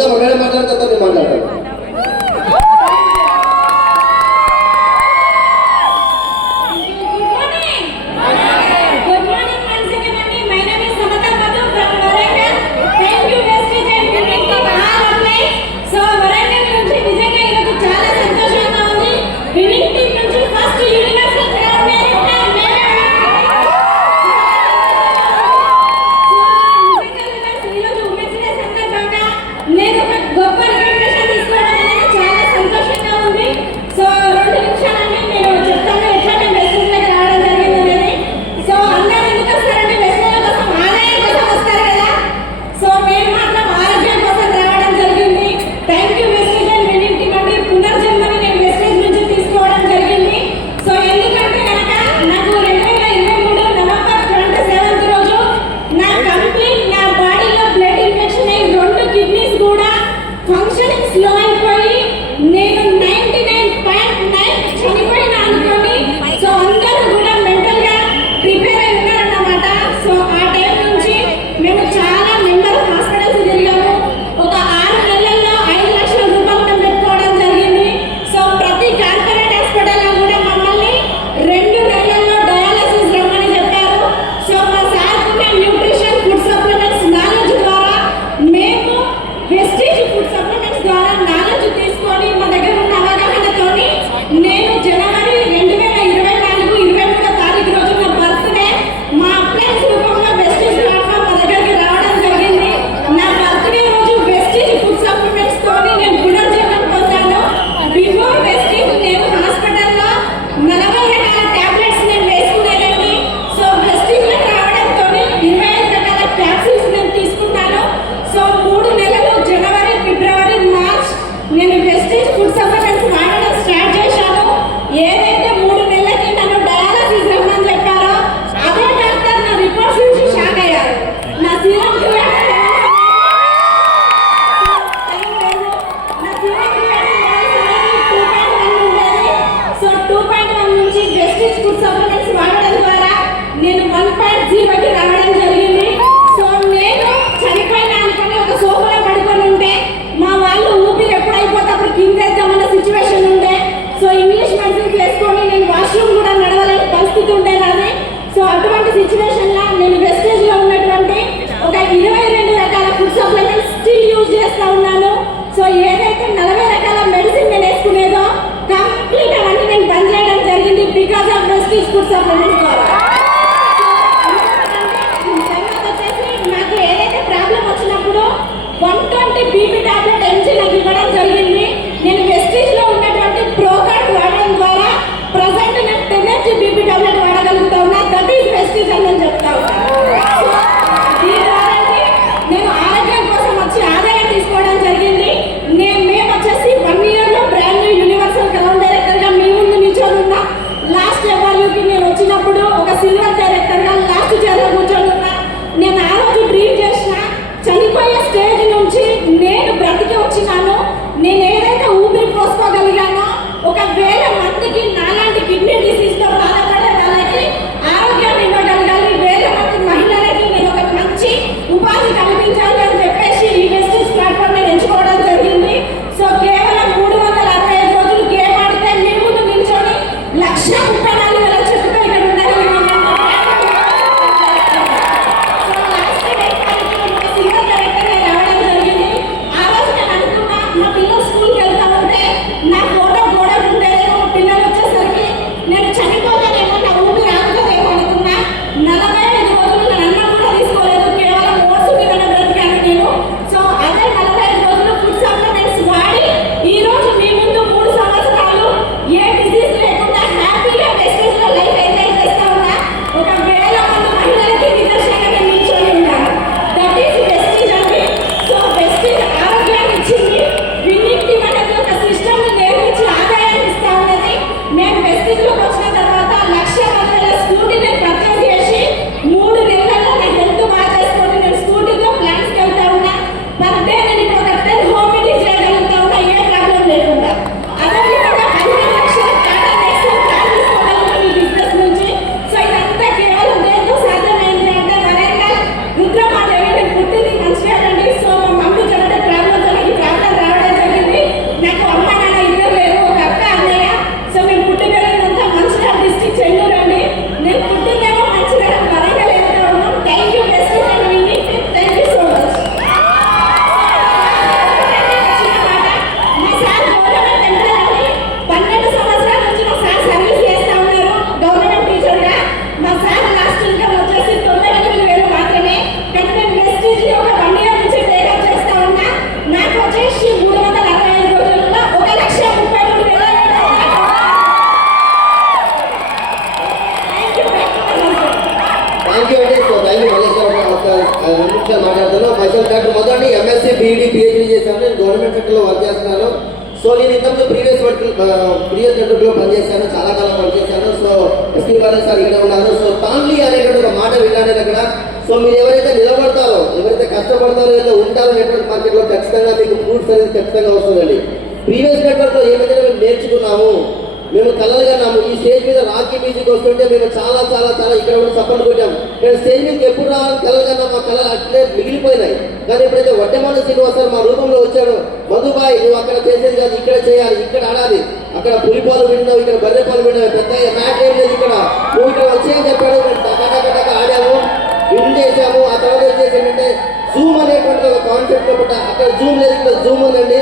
कोणत्या मराठी माणसाला त्याचा निर्माण झाला నేను బ్రతికి వచ్చినాను నేను ఏదైతే ఊపిరి పోసుకోగలిగానో ఒక వేల మందికి నాలాంటి కిడ్నీ డిసీజ్తో డాక్టర్ మొదటి ఎంఎస్సీ బీఈడి పిహెచ్డీ చేశాను. నేను గవర్నమెంట్ సెక్టర్లో వర్క్ చేస్తున్నాను. సో నేను ఇంతకుముందు ప్రీవియస్ వర్క్ ప్రీవియస్ నెట్వర్క్లో పనిచేశాను. చాలా కాలం పనిచేశాను. సో ఎస్పీ గారు సార్ ఇక్కడ ఉన్నారు. సో తాన్లీ అనేటువంటి ఒక మాట విన్నాను అక్కడ సో మీరు ఎవరైతే నిలబడతారో ఎవరైతే కష్టపడతారో ఏదో ఉంటారో నెట్వర్క్ మార్కెట్లో ఖచ్చితంగా మీకు ఫ్రూట్స్ అనేది ఖచ్చితంగా వస్తుందండి. ప్రీవియస్ నెట్వర్క్లో ఏమైతే మేము నేర్చుకున్నాము మేము కలలు ఈ స్టేజ్ మీద రాకీ మ్యూజిక్ వస్తుంటే మేము చాలా చాలా చాలా ఇక్కడ కూడా సపోర్ట్ కొట్టాము. మేము స్టేజ్ మీదకి ఎప్పుడు రావాలి కలలు మా కళలు అట్లే మిగిలిపోయినాయి. కానీ ఎప్పుడైతే వడ్డమాన శ్రీనివాసారు మా రూపంలో వచ్చాడు మధుబాయ్ నువ్వు అక్కడ చేసేది కాదు ఇక్కడ చేయాలి ఇక్కడ ఆడాలి. అక్కడ పులిపాలు విన్నావు ఇక్కడ బర్రెపాలు విన్నావు పెద్ద మ్యాట్ ఏం లేదు ఇక్కడ. నువ్వు ఇక్కడ వచ్చేయని చెప్పాడు మేము ఆడాము. విన్ చేశాము ఆ తర్వాత ఏం చేసామంటే జూమ్ అనేటువంటి ఒక కాన్సెప్ట్ లోపల అక్కడ జూమ్ లేదు ఇక్కడ జూమ్ ఉందండి.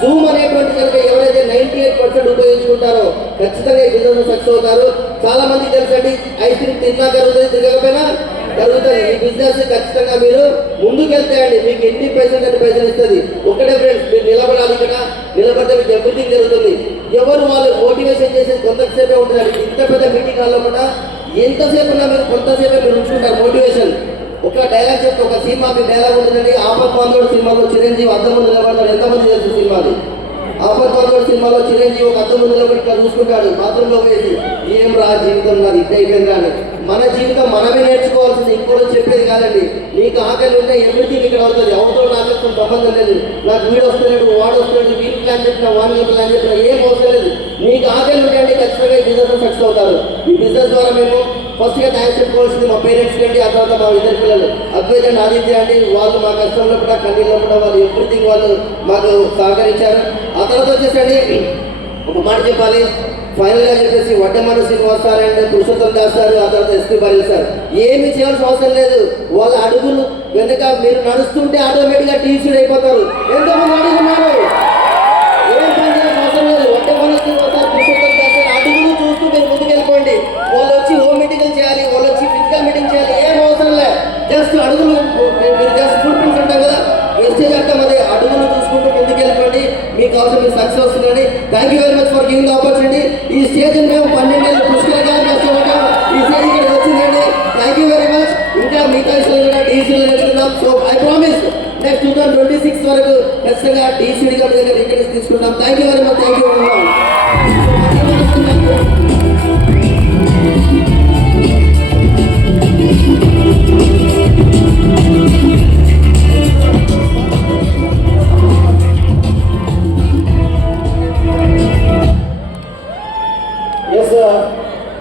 జూమ్ అనేటువంటి కనుక ఎవరైతే నైంటీ ఎయిట్ పర్సెంట్ ఉపయోగించుకుంటారో ఖచ్చితంగా ఈ బిజినెస్ సక్సెస్ అవుతారు చాలా మంది తెలుసండి ఐస్ క్రీమ్ తిన్నా కలుగుతుంది తిరగకపోయినా కలుగుతుంది ఈ బిజినెస్ ఖచ్చితంగా మీరు ముందుకు వెళ్తాయండి మీకు ఎన్ని పైసలు కంటే పైసలు ఇస్తుంది. ఒకటే ఫ్రెండ్స్ మీరు నిలబడాలి ఇక్కడ నిలబడితే మీకు ఎవ్రీథింగ్ జరుగుతుంది. ఎవరు వాళ్ళు మోటివేషన్ చేసేది కొంతసేపే ఉంటుందండి ఇంత పెద్ద మీటింగ్ హాల్లో కూడా ఎంతసేపు ఉన్నా మీరు కొంతసేపే మీరు ఉంచుకుంటారు మోటివేషన్. ఒక డైలాగ్ చెప్తే ఒక సినిమా మీ డైలాగ్ ఉంటుందండి. ఆపత్ బాంధవుడు సినిమాలో చిరంజీవి అర్థం ముందు నిలబడతాడు. ఎంతమంది తెలుసు సినిమాది? ఆపద్బాంధవుడు సినిమాలో చిరంజీవి ఒక అద్దం ముందులో ఇట్లా చూసుకుంటాడు. బాత్రూంలో వేసి ఏం రా జీవితం నాది ఇట్లా అయిపోయింది మన జీవితం మనమే నేర్చుకోవాల్సింది. ఇంకోటి చెప్పేది కాదండి. నీకు ఆకలి ఉంటే ఎవ్రీథింగ్ ఇక్కడ అవుతుంది ఎవరితో నాకు సంబంధం లేదు. నాకు వీడు వస్తున్నాడు వాడు వస్తున్నాడు వీళ్ళు ప్లాన్ చెప్పిన వాడిని ప్లాన్ చెప్పిన ఏం అవసరం లేదు. నీకు ఆకలి ఉంటే అండి ఖచ్చితంగా ఈ బిజినెస్ సక్సెస్ అవుతారు. ఈ బిజినెస్ ద్వారా మేము ఫస్ట్గా థ్యాంక్స్ చెప్పుకోవాల్సింది మా పేరెంట్స్ కంటే ఆ తర్వాత మా ఇద్దరు పిల్లలు. అద్వైత ఆదిత్య అంటే వాళ్ళు మా కష్టంలో కూడా కన్నీళ్ళలో కూడా వాళ్ళు ఎవ్రీథింగ్ వాళ్ళు మాకు సహకరించారు. ఆ తర్వాత వచ్చేసండి ఒక మాట చెప్పాలి. ఫైనల్గా చెప్పేసి వడ్డమన Srinivas sir and Purushottam Das sir ఆ తర్వాత ఎస్పీ బాలి సార్. ఏమి చేయాల్సిన అవసరం లేదు. వాళ్ళ అడుగులు వెనుక మీరు నడుస్తుంటే ఆటోమేటిక్గా టీచర్ అయిపోతారు. ఎంతమంది అడుగున్నారు లేదు జస్ట్ అడుగులు మీరు జస్ట్ ఫుడ్ ప్రింట్స్ ఉంటాం కదా వేస్టేజ్ అంటే మరి అడుగులు చూసుకుంటూ ముందుకు వెళ్ళిపోండి. మీకు అవసరం మీకు సక్సెస్ వస్తుందండి. Thank you very much for giving the opportunity ఈ స్టేజ్ మేము పన్నెండేళ్ళు పుష్కరంగా కష్టపడ్డాం ఈ స్టేజ్ ఇక్కడ వచ్చిందండి. థ్యాంక్ యూ వెరీ మచ్ ఇంకా మిగతా విషయాలు కూడా డీసీలో నేర్చుకుందాం. So I promise next two thousand twenty six వరకు ఖచ్చితంగా డీసీడీగా దగ్గర రికార్డ్స్ తీసుకుంటాం. Thank you very much thank you very much